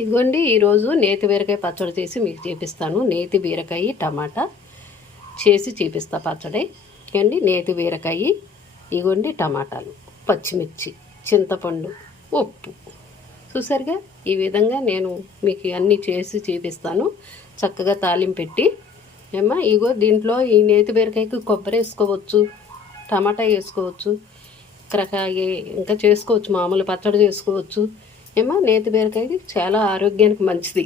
ఇదిగోండి ఈరోజు నేతి బీరకాయ పచ్చడి చేసి మీకు చూపిస్తాను. నేతి బీరకాయ టమాటా చేసి చూపిస్తా పచ్చడి. ఇవ్వండి నేతి బీరకాయ ఇగోండి టమాటాలు పచ్చిమిర్చి చింతపండు ఉప్పు. చూసారుగా? ఈ విధంగా నేను మీకు అన్నీ చేసి చూపిస్తాను. చక్కగా తాలింపు పెట్టి. ఏమా ఇగో దీంట్లో ఈ నేతి బీరకాయకి కొబ్బరి వేసుకోవచ్చు టమాటా వేసుకోవచ్చు రకరకాయ ఇంకా చేసుకోవచ్చు మామూలు పచ్చడి చేసుకోవచ్చు. ఏమో నేతి బీరకాయ చాలా ఆరోగ్యానికి మంచిది.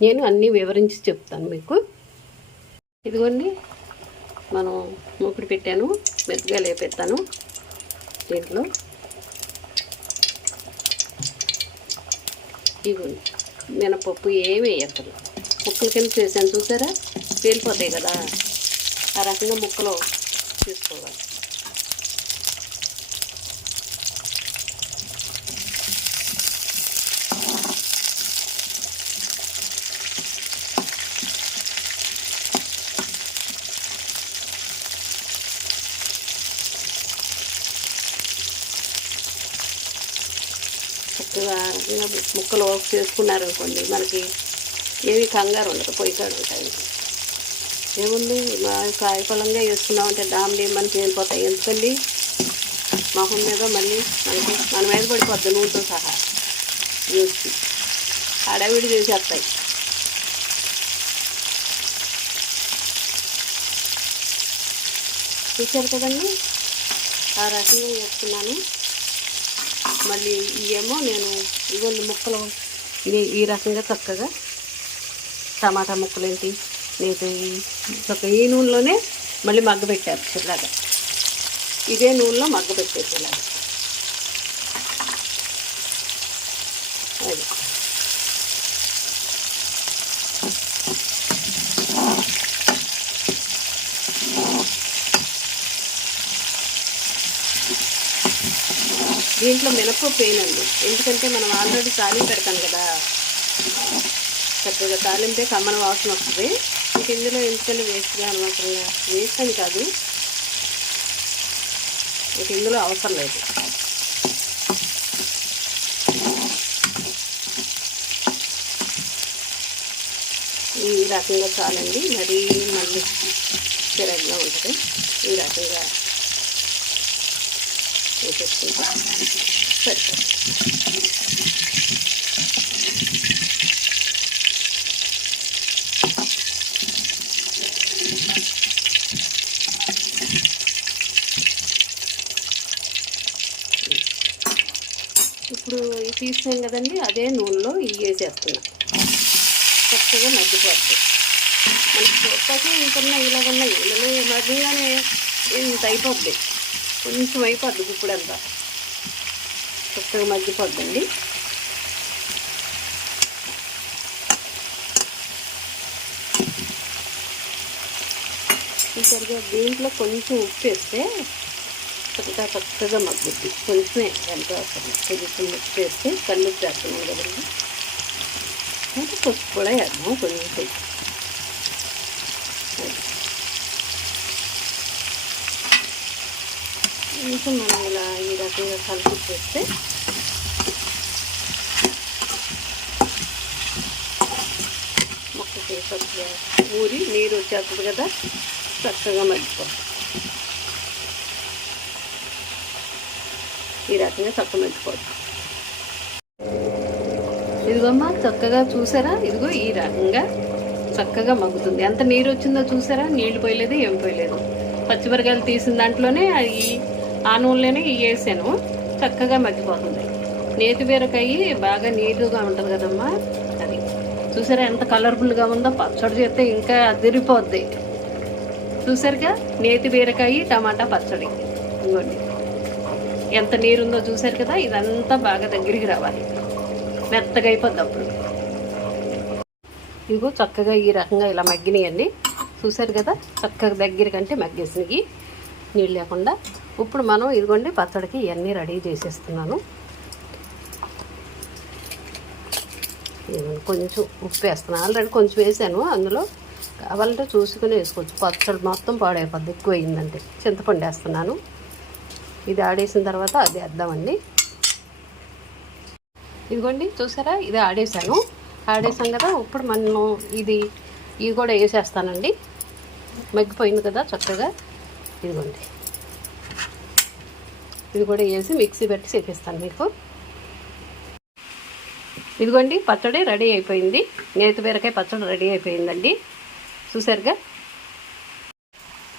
నేను అన్నీ వివరించి చెప్తాను మీకు. ఇదిగోండి మనం మూకుడు పెట్టాను మెత్తగా లేపెత్తాను దీంట్లో ఇదిగోండి మినపప్పు ఏమి వేయక్కర్లేదు. ముక్కల కింద చేశాను చూసారా? పేలిపోతాయి కదా. ఆ రకంగా ముక్కలు తీసుకోవాలి ముక్కలు ముక్కలు చేసుకున్నారనుకోండి మనకి ఏవి కంగారు ఉండదు పొయ్యి కాడ ఉంటాయి ఏముంది? మా కాయ పొలంగా వేసుకున్నామంటే డామ్లు మనకి వెళ్ళిపోతాయి ఎందుకండి? మొహం మీద మళ్ళీ మనకి మన మీద పడిపోద్ది నూనెతో సహా. చూసి హడావిడి చేసేస్తాయి. చూసారు కదండి? ఆ రకంగా వేసుకున్నాను మళ్ళీ ఇవేమో నేను ఇవన్నీ ముక్కలు ఇవి ఈ రకంగా చక్కగా టమాటా ముక్కలు ఏంటి నేను చక్కగా ఈ నూనెలోనే మళ్ళీ మగ్గ పెట్టారు ఇలాగా ఇదే నూనెలో మగ్గ పెట్టేసి ఇలాగా అది దీంట్లో మినపప్పు వేయనండి. ఎందుకంటే మనం ఆల్రెడీ తాలింపు పెడతాం కదా. చక్కగా తాలింపే కమ్మన వాసన వస్తుంది. ఇంక ఇందులో ఎందుకని వేస్ట్గా అనవసరంగా వేస్ట్ అని కాదు. ఇంక ఇందులో అవసరం లేదు. ఈ రకంగా చాలండి. మరీ మళ్ళీ చిరగ్గా ఉంటుంది. ఈ రకంగా వేసేసుకుంటా సరిపోతుంది ఇప్పుడు ఇవి తీసాం కదండి అదే నూనెలో ఇవి వేసేస్తున్నా చక్కగా మగ్గిపోతుంది మనకి చూస్తాకి ఇలాగ ఉన్నాయి ఇళ్ళలో మగ్గిగానే ఇంత అయిపోద్ది. కొంచెం అయిపోద్ది ఇప్పుడంతా చక్కగా మగ్గిపోద్దండి. సరిగా దీంట్లో కొంచెం ఉప్పు వేస్తే చక్కగా చక్కగా మగ్గుద్ది. కొంచెమే ఎంత అవసరం కొంచెం ఉప్పు వేస్తే కళ్ళు చేస్తున్నాం కదండి. అంటే పసుపు కూడా వేద్దాం కొంచెం. కొంచెం మనం ఇలా ఈ రకంగా కలిపి చేస్తే మొక్కకి చక్కగా ఊరి నీరు వచ్చేస్తుంది కదా చక్కగా మగ్గిపోతుంది. ఈ రకంగా చక్క మగ్గిపోతుంది. ఇదిగోమ్మా చక్కగా చూసారా? ఇదిగో ఈ రకంగా చక్కగా మగ్గుతుంది. ఎంత నీరు వచ్చిందో చూసారా? నీళ్ళు పోయలేదు ఏం పోయలేదు. పచ్చిమిరకాయలు తీసిన దాంట్లోనే అవి ఆ నూనెలోనే ఇవి వేసాను. చక్కగా మగ్గిపోతుంది. నేతి బీరకాయ బాగా నీటుగా ఉంటుంది కదమ్మా అది. చూసారా ఎంత కలర్ఫుల్గా ఉందో? పచ్చడి చేస్తే ఇంకా అదిరిపోద్ది. చూసారుగా? నేతి బీరకాయ టమాటా పచ్చడి. ఇంకోండి ఎంత నీరుందో చూసారు కదా? ఇదంతా బాగా దగ్గరికి రావాలి. మెత్తగా అయిపోద్ది అప్పుడు. ఇదిగో చక్కగా ఈ రకంగా ఇలా మగ్గినాయండి. చూసారు కదా? చక్కగా దగ్గరికంటే మగ్గేసినవి. నీళ్ళు లేకుండా ఇప్పుడు మనం ఇదిగోండి పచ్చడికి ఇవన్నీ రెడీ చేసేస్తున్నాను. కొంచెం ఉప్పు వేస్తున్నాను. ఆల్రెడీ కొంచెం వేసాను అందులో. కావాలంటే చూసుకుని వేసుకోవచ్చు. పచ్చడి మొత్తం పాడైపోద్ది ఎక్కువ అయిందంటే చింతపండు వేస్తున్నాను. ఇది ఆడేసిన తర్వాత అది వేద్దామండి. ఇదిగోండి చూసారా? ఇది ఆడేసాను ఆడేసాం కదా ఇప్పుడు మనం ఇది ఇది కూడా వేసేస్తానండి. మగ్గిపోయింది కదా చక్కగా. ఇదిగోండి. ఇది కూడా వేసి మిక్సీ పెట్టి చేపిస్తాను మీకు. ఇదిగోండి పచ్చడి రెడీ అయిపోయింది. నేతి బీరకాయ పచ్చడి రెడీ అయిపోయిందండి. చూసారుగా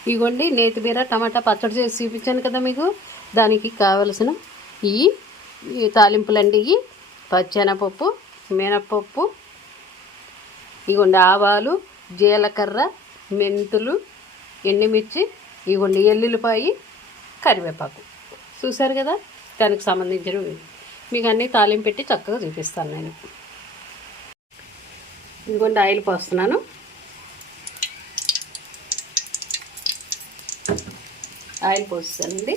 ఇదిగోండి నేతి బీర టమాటా పచ్చడి చేసి చూపించాను కదా మీకు. దానికి కావలసిన ఈ ఈ తాలింపులండి ఇవి. పచ్చెనపప్పు మినపప్పు ఇగోండి ఆవాలు జీలకర్ర మెంతులు ఎండుమిర్చి ఇగోండి ఎల్లుల్లిపాయి కరివేపాకు. చూశారు కదా? దానికి సంబంధించినవి మీకు అన్నీ తాలింపు పెట్టి చక్కగా చూపిస్తాను నేను. ఇదిగోండి ఆయిల్ పోస్తున్నాను. ఆయిల్ పోస్తానండి.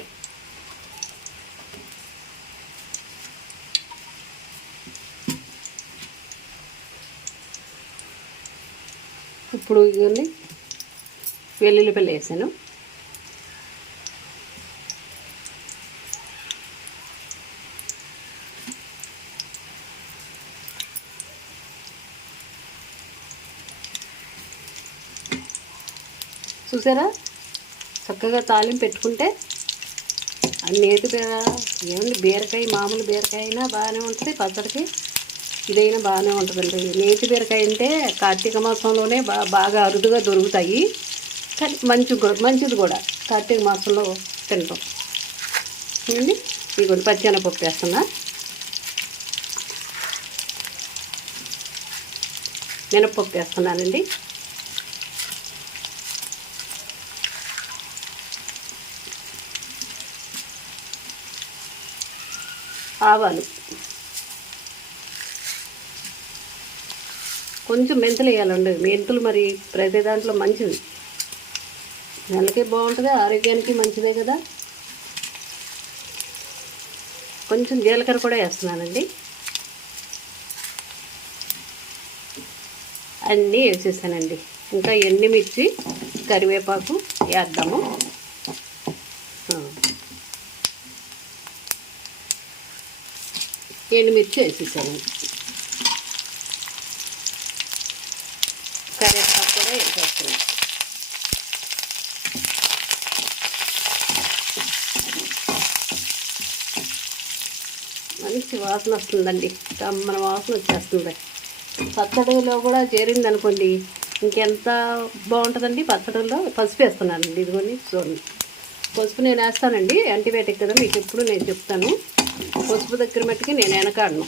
ఇప్పుడు ఇవన్నీ వెల్లుల్లిపల్లి వేసాను. చూసారా? చక్కగా తాలింపు పెట్టుకుంటే నేతి బీర ఏముంది? బీరకాయ మామూలు బీరకాయ అయినా బాగానే ఉంటుంది పచ్చడికి ఇదైనా బాగానే ఉంటుందండి. నేతి బీరకాయ అంటే కార్తీక మాసంలోనే బా బాగా అరుదుగా దొరుకుతాయి. కానీ మంచి కూడా మంచిది కూడా. కార్తీక మాసంలో తింటాం. చూడండి ఇదిగోండి పచ్చెనపప్పు వేస్తున్నా. మినపప్పు వేస్తున్నానండి. ఆవాలు. కొంచెం మెంతులు వేయాలండి మెంతులు మరి ప్రతి దాంట్లో మంచిది నెలకి బాగుంటుంది ఆరోగ్యానికి మంచిదే కదా. కొంచెం జీలకర్ర కూడా వేస్తున్నానండి. అన్నీ వేసేసానండి. ఇంకా ఎండుమిర్చి కరివేపాకు వేద్దాము. ఎండుమిర్చి వేసేసాను. కరివేపాకు కూడా వేసేస్తున్నాను. మంచి వాసన వస్తుందండి. మన వాసన వచ్చేస్తుంది. పచ్చడిలో కూడా చేరింది అనుకోండి ఇంకెంత బాగుంటుందండి? పచ్చడిలో పసుపు వేస్తున్నానండి. ఇదిగోని చూడండి. పసుపు నేను వేస్తానండి. యాంటీబయాటిక్ కదా మీకు ఎప్పుడు నేను చెప్తాను. పసుపు దగ్గర మట్టుకి నేను వెనకాడను.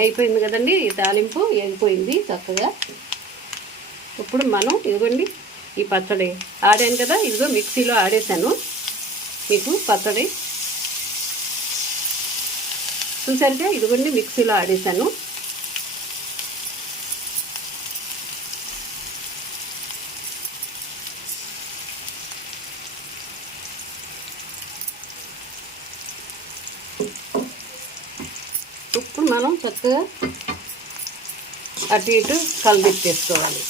అయిపోయింది కదండి ఈ తాలింపు వేగిపోయింది చక్కగా. ఇప్పుడు మనం ఇదిగోండి ఈ పచ్చడి ఆడాను కదా ఇదిగో మిక్సీలో ఆడేశాను. మీకు పచ్చడి చూసారుగా? ఇదిగోండి మిక్సీలో ఆడేసాను ఇప్పుడు మనం చక్కగా అటు ఇటు కలిపెట్టేసుకోవాలి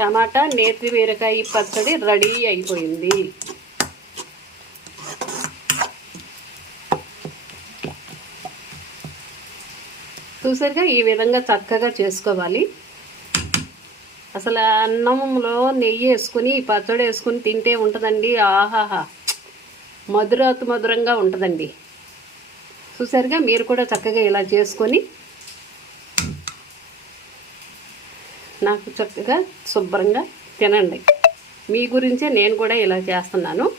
టమాటా నేతి బీరకాయ పచ్చడి రెడీ అయిపోయింది. చూసారుగా ఈ విధంగా చక్కగా చేసుకోవాలి. అసలు అన్నంలో నెయ్యి వేసుకుని ఈ పచ్చడి వేసుకుని తింటే ఉంటుందండి. ఆహాహా. మధురాతు మధురంగా ఉంటుందండి. చూసారుగా మీరు కూడా చక్కగా ఇలా చేసుకొని నాకు చక్కగా శుభ్రంగా తినండి. మీ గురించే నేను కూడా ఇలా చేస్తున్నాను.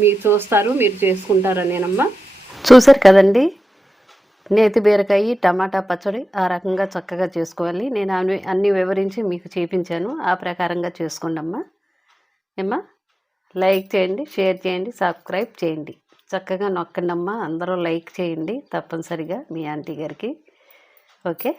మీరు చూస్తారు మీరు చేసుకుంటారనేనమ్మా. చూసారు కదండి? నేతి బీరకాయ టమాటా పచ్చడి ఆ రకంగా చక్కగా చేసుకోవాలి. నేను అన్ని అన్ని వివరించి మీకు చూపించాను. ఆ ప్రకారంగా చేసుకోండమ్మా. ఏమ్మా? లైక్ చేయండి షేర్ చేయండి సబ్స్క్రైబ్ చేయండి. చక్కగా నొక్కండి అమ్మా అందరూ లైక్ చేయండి తప్పనిసరిగా మీ ఆంటీ గారికి. ఓకే?